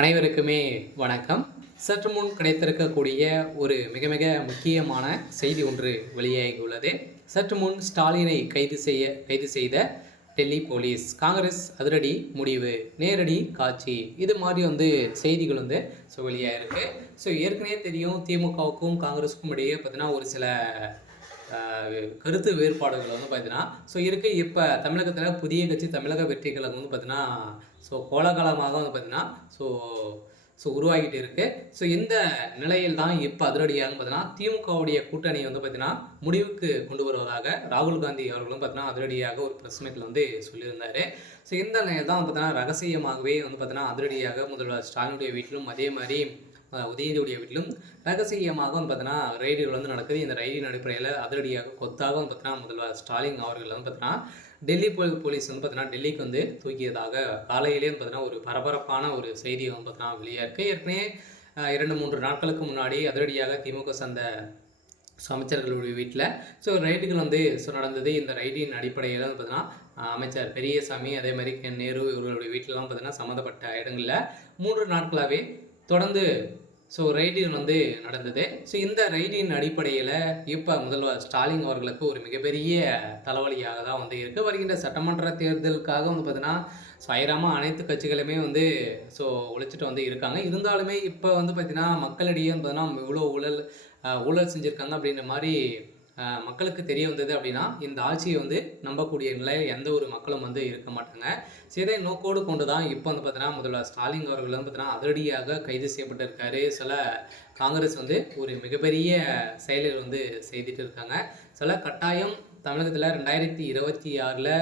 அனைவருக்குமே வணக்கம். சற்று முன் கிடைத்திருக்கக்கூடிய ஒரு மிக மிக முக்கியமான செய்தி ஒன்று வெளியாகியுள்ளது. சற்று முன் ஸ்டாலினை கைது செய்த டெல்லி போலீஸ். காங்கிரஸ் அதிரடி முடிவு, நேரடி காட்சி, இது மாதிரி செய்திகள் வெளியாயிருக்கு. ஏற்கனவே தெரியும், திமுகவுக்கும் காங்கிரஸுக்கும் இடையே பார்த்தீங்கன்னா ஒரு சில கருத்து வேறுபாடுகள் பார்த்தீங்கன்னா இருக்கு. இப்போ தமிழகத்தில் புதிய கட்சி தமிழக வெற்றி கழகம் பார்த்தீங்கன்னா கோலாகலமாக பார்த்தீங்கன்னா உருவாகிட்டு இருக்கு. இந்த நிலையில் தான் இப்போ அதிரடியாக பார்த்தீங்கன்னா திமுகவுடைய கூட்டணி பார்த்தீங்கன்னா முடிவுக்கு கொண்டு வருவதாக ராகுல் காந்தி அவர்களும் பார்த்தீங்கன்னா அதிரடியாக ஒரு ப்ரெஸ் மீட்டில் சொல்லியிருந்தாரு. இந்த நிலையில் தான் பார்த்தீங்கன்னா ரகசியமாகவே பார்த்தீங்கன்னா அதிரடியாக முதல்வர் ஸ்டாலினுடைய வீட்டிலும் அதே மாதிரி உதயநிதியுடைய வீட்டிலும் ரகசியமாக பார்த்தீங்கன்னா ரைடுகள் நடக்குது. இந்த ரைடின் அடிப்படையில் அதிரடியாக கொத்தாக பார்த்தீங்கன்னா முதல்வர் ஸ்டாலின் அவர்கள் பார்த்தீங்கன்னா டெல்லி போலீஸ் பார்த்தீங்கன்னா டெல்லிக்கு தூக்கியதாக காலையிலே பார்த்தீங்கன்னா ஒரு பரபரப்பான ஒரு செய்தி பார்த்தீங்கன்னா வெளியாயிருக்கு. ஏற்கனவே 2-3 நாட்களுக்கு முன்னாடி அதிரடியாக திமுக சந்த அமைச்சர்களுடைய வீட்டில் ரைடுகள் நடந்தது. இந்த ரைடின் அடிப்படையில் பார்த்தீங்கன்னா அமைச்சர் பெரியசாமி அதே மாதிரி நேரு இவர்களுடைய வீட்டிலலாம் பார்த்தீங்கன்னா சம்மந்தப்பட்ட இடங்களில் 3 நாட்களாகவே தொடர்ந்து ரைடின் நடந்தது. இந்த ரைடின் அடிப்படையில் இப்போ முதல்வர் ஸ்டாலின் அவர்களுக்கு ஒரு மிகப்பெரிய தலைவலியாக தான் இருக்குது. வருகின்ற சட்டமன்ற தேர்தலுக்காக பார்த்தீங்கன்னா சாயிராமல் அனைத்து கட்சிகளுமே ஒழிச்சிட்டு இருக்காங்க. இருந்தாலுமே இப்போ பார்த்தீங்கன்னா மக்களிடையே பார்த்தீங்கன்னா இவ்வளோ ஊழல் செஞ்சுருக்காங்க அப்படின்ற மாதிரி மக்களுக்கு தெரிய வந்தது அப்படின்னா இந்த ஆட்சியை நம்பக்கூடிய நிலையில் எந்த ஒரு மக்களும் இருக்க மாட்டாங்க. இதை நோக்கோடு கொண்டு தான் இப்போ பார்த்தீங்கன்னா முதல்வர் ஸ்டாலின் அவர்கள் பார்த்தீங்கன்னா அதிரடியாக கைது செய்யப்பட்டிருக்காரு. சில காங்கிரஸ் ஒரு மிகப்பெரிய செயல்கள் செய்துட்டு இருக்காங்க. சில கட்டாயம் தமிழகத்தில் 2026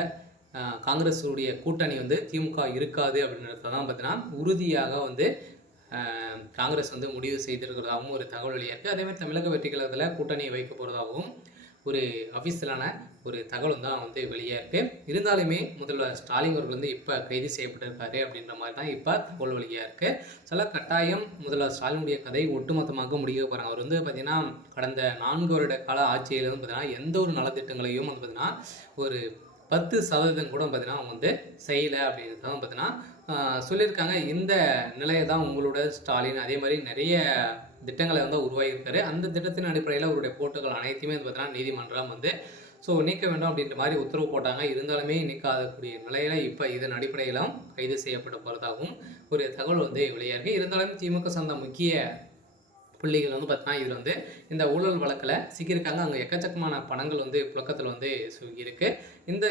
காங்கிரஸுடைய கூட்டணி திமுக இருக்காது அப்படின்றத தான் பார்த்தீங்கன்னா உறுதியாக காங்கிரஸ் முடிவு செய்திருக்கிறதாகவும் ஒரு தகவல் வெளியாக. அதேமாதிரி தமிழக வெற்றி கழகத்தில் கூட்டணியை வைக்க போகிறதாகவும் ஒரு அஃபிஷியலான ஒரு தகவலும் தான் வெளியாக இருக்குது. இருந்தாலுமே முதல்வர் ஸ்டாலின் அவர்கள் இப்போ கைது செய்யப்பட்டிருக்காரு அப்படின்ற மாதிரி தான் இப்போ தகவல் வெளியாக இருக்குது. சில கட்டாயம் முதல்வர் ஸ்டாலினுடைய கதை ஒட்டுமொத்தமாக முடிக்க போகிறாங்க. அவர் பார்த்திங்கன்னா கடந்த 4 வருட கால ஆட்சியில் பார்த்திங்கன்னா எந்த ஒரு நலத்திட்டங்களையும் பார்த்திங்கன்னா ஒரு 10% கூட பார்த்தீங்கன்னா அவங்க செய்யலை அப்படின்றது தான் பார்த்தீங்கன்னா சொல்லியிருக்காங்க. இந்த நிலையை தான் உங்களோட ஸ்டாலின் அதே மாதிரி நிறைய திட்டங்களை உருவாகியிருக்காரு. அந்த திட்டத்தின் அடிப்படையில் அவருடைய போட்டுகள் அனைத்தையுமே பார்த்தீங்கன்னா நீதிமன்றம் நீக்க வேண்டும் அப்படின்ற மாதிரி உத்தரவு போட்டாங்க. இருந்தாலுமே நீக்காதக்கூடிய நிலையில் இப்போ இதன் அடிப்படையிலும் கைது செய்யப்பட போகிறதாகவும் ஒரு தகவல் வெளியாயிருக்கு. இருந்தாலும் திமுக சார்ந்த முக்கிய புள்ளிகள் பார்த்தீங்கன்னா இதில் இந்த ஊழல் வழக்கில் சிக்கியிருக்காங்க. அங்கே எக்கச்சக்கமான பணங்கள் புழக்கத்தில் இருக்குது.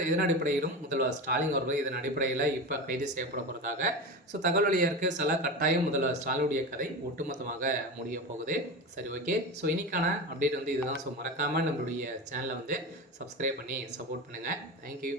இதன் அடிப்படையிலும் முதல்வர் ஸ்டாலின் அவர்கள் இதன் அடிப்படையில் இப்போ கைது செய்யப்பட போகிறதாக தகவல் வெளியாக இருக்குது. சில கட்டாயம் முதல்வர் ஸ்டாலினுடைய கதை ஒட்டுமொத்தமாக முடிய போகுது. சரி, ஓகே. இன்னைக்கான அப்டேட் இதுதான். மறக்காமல் நம்மளுடைய சேனலை சப்ஸ்கிரைப் பண்ணி சப்போர்ட் பண்ணுங்கள். தேங்க்யூ.